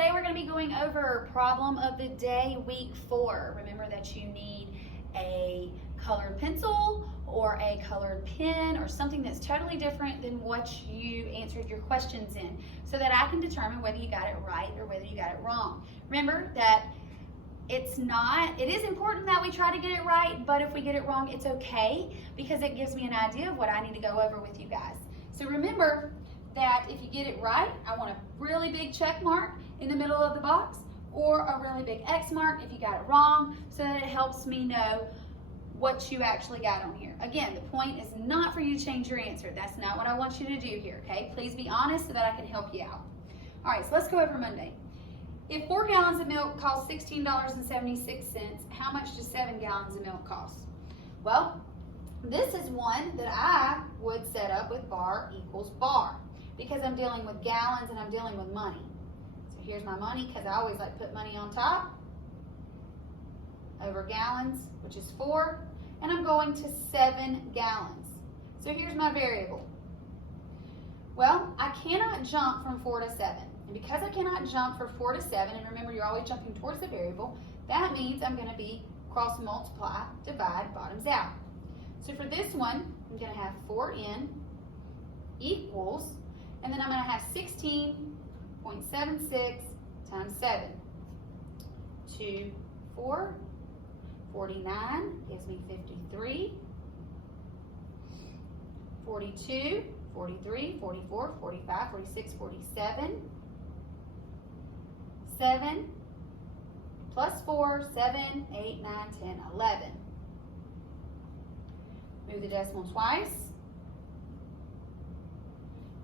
Today we're going to be going over problem of the day, week 4. Remember that you need a colored pencil or a colored pen or something that's totally different than what you answered your questions in so that I can determine whether you got it right or whether you got it wrong. Remember that it is important that we try to get it right, but if we get it wrong, it's okay because it gives me an idea of what I need to go over with you guys. So remember that if you get it right, I want a really big check mark in the middle of the box or a really big X mark if you got it wrong so that it helps me know what you actually got on here. Again, the point is not for you to change your answer. That's not what I want you to do here, okay? Please be honest so that I can help you out. All right, so let's go over Monday. If 4 gallons of milk costs $16.76, how much does 7 gallons of milk cost? Well, this is one that I would set up with bar equals bar because I'm dealing with gallons and I'm dealing with money. So here's my money because I always like to put money on top over gallons, which is 4, and I'm going to 7 gallons. So here's my variable. Well, I cannot jump from 4 to 7. And because I cannot jump from 4 to 7, and remember you're always jumping towards the variable, that means I'm going to be cross multiply, divide, bottoms out. So for this one, I'm going to have 4n equals, and then I'm going to have 16.76 times 7. 2, 4, 49 gives me 53, 42, 43, 44, 45, 46, 47, 7 plus 4, 7, 8, 9, 10, 11. Move the decimal twice.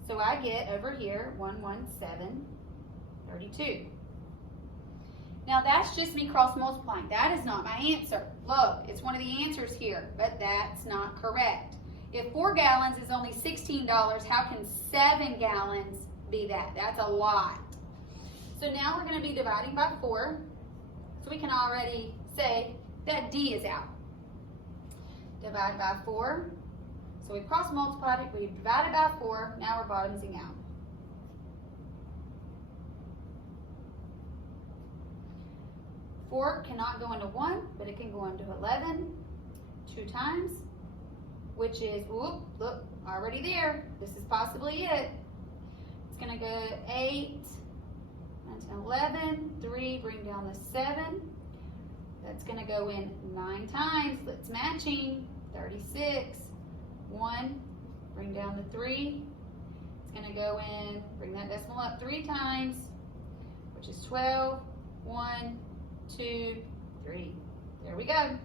So I get over here 11732. Now that's just me cross multiplying. That is not my answer. Look, it's one of the answers here, but that's not correct. If 4 gallons is only $16, how can 7 gallons be that? That's a lot. So now we're going to be dividing by 4. So we can already say that D is out. Divide by 4. So we cross multiplied it, we divided by 4, now we're bottoming out. 4 cannot go into 1, but it can go into 11 2 times, which is, whoop, look, already there. This is possibly it. It's going to go 8, 9, 10, 11, 3, bring down the 7. That's going to go in 9 times. It's matching. 36, 1, bring down the 3. It's going to go in, bring that decimal up 3 times, which is 12, 1, 2, 3. There we go.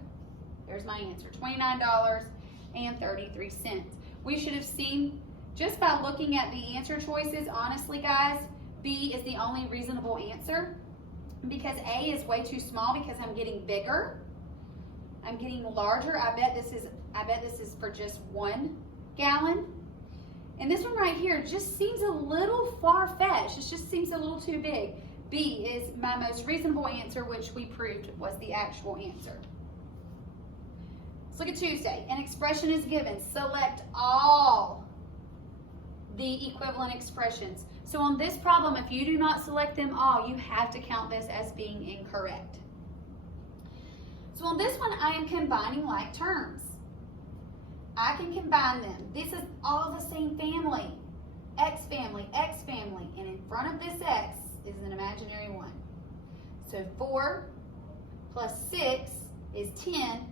There's my answer, $29.33. We should have seen, just by looking at the answer choices, honestly guys, B is the only reasonable answer because A is way too small because I'm getting bigger. I'm getting larger. I bet this is for just 1 gallon. And this one right here just seems a little far-fetched. It just seems a little too big. B is my most reasonable answer, which we proved was the actual answer. Let's look at Tuesday. An expression is given. Select all the equivalent expressions. So on this problem, if you do not select them all, you have to count this as being incorrect. So on this one, I am combining like terms. I can combine them. This is all the same family. X family, X family, and in front of this X is an imaginary 1. So 4 plus 6 is 10,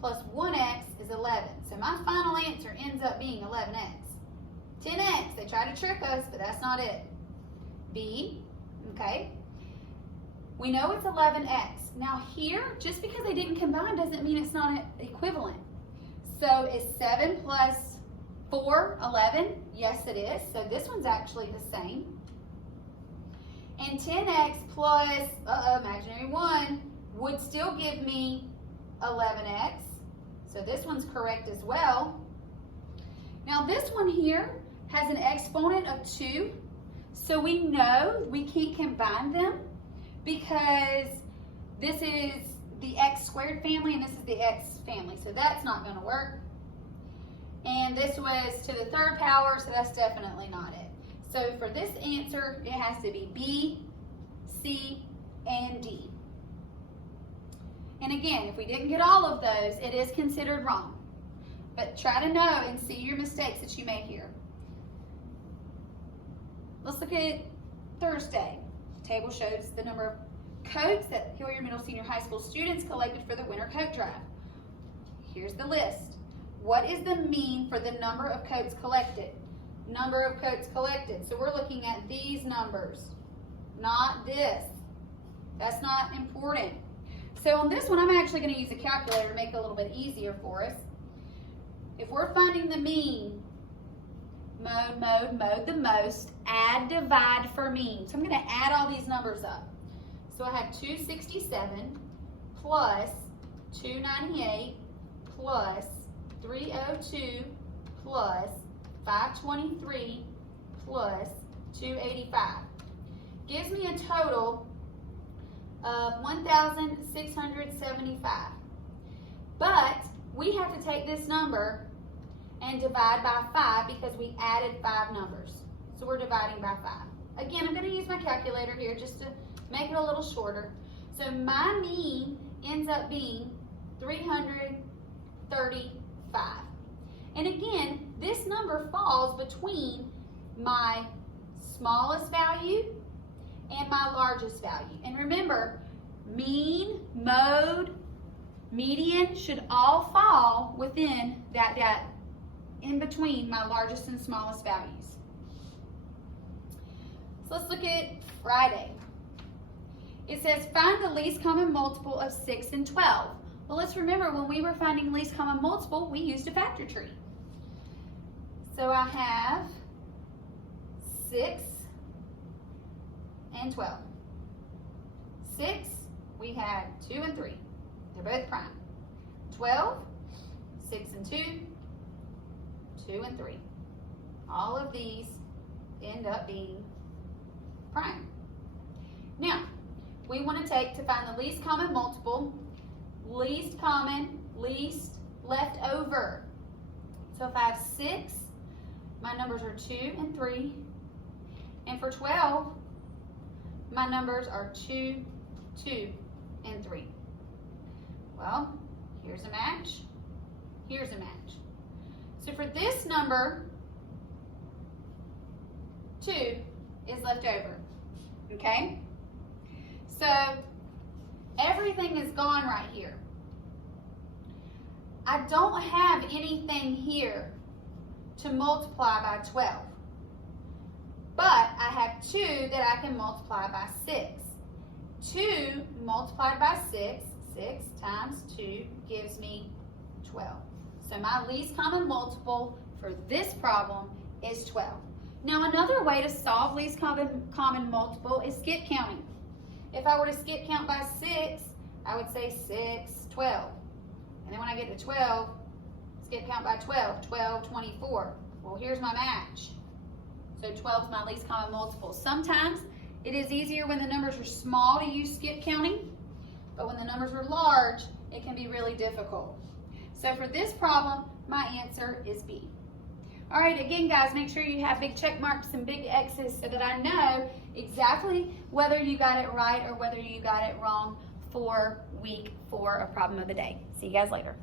plus 1x is 11. So my final answer ends up being 11x. 10x, they try to trick us, but that's not it. B, okay. We know it's 11x. Now here, just because they didn't combine doesn't mean it's not equivalent. So is 7 plus 4 11? Yes, it is. So this one's actually the same. And 10x plus, imaginary 1 would still give me 11x. So this one's correct as well. Now this one here has an exponent of 2. So we know we can't combine them because this is the x squared family and this is the x family. So that's not going to work. And this was to the 3rd power, so that's definitely not it. So for this answer, it has to be B, C, and D. And again, if we didn't get all of those, it is considered wrong. But try to know and see your mistakes that you made here. Let's look at Thursday. The table shows the number of coats that Hilliard Middle Senior High School students collected for the winter coat drive. Here's the list. What is the mean for the number of coats collected? Number of coats collected. So we're looking at these numbers, not this. That's not important. So on this one, I'm actually going to use a calculator to make it a little bit easier for us. If we're finding the mean, mode the most, add, divide for mean. So I'm going to add all these numbers up. So I have 267 plus 298 plus 302 plus 523 plus 285. Gives me a total of 1,675. But we have to take this number and divide by 5 because we added 5 numbers. So we're dividing by 5. Again, I'm going to use my calculator here just to make it a little shorter. So my mean ends up being 335. And again, this number falls between my smallest value and my largest value. And remember, mean, mode, median should all fall within that in between my largest and smallest values. So let's look at Friday. It says find the least common multiple of 6 and 12. Well, let's remember when we were finding least common multiple, we used a factor tree. So I have 6 and 12. 6, we had 2 and 3. They're both prime. 12, 6 and 2, 2 and 3. All of these end up being prime. Now, we want to find the least common multiple, least common, least left over. So if I have 6, my numbers are 2 and 3. And for 12, my numbers are 2, 2, and 3. Well, here's a match. Here's a match. So for this number, 2 is left over. Okay? So everything is gone right here. I don't have anything here to multiply by 12. But I have 2 that I can multiply by 6. 2 multiplied by 6, 6 times 2 gives me 12. So my least common multiple for this problem is 12. Now another way to solve least common multiple is skip counting. If I were to skip count by 6, I would say 6, 12. And then when I get to 12, skip count by 12, 12, 24. Well, here's my match. So 12 is my least common multiple. Sometimes it is easier when the numbers are small to use skip counting, but when the numbers are large, it can be really difficult. So for this problem, my answer is B. All right, again, guys, make sure you have big check marks and big X's so that I know exactly whether you got it right or whether you got it wrong for week 4 of Problem of the Day. See you guys later.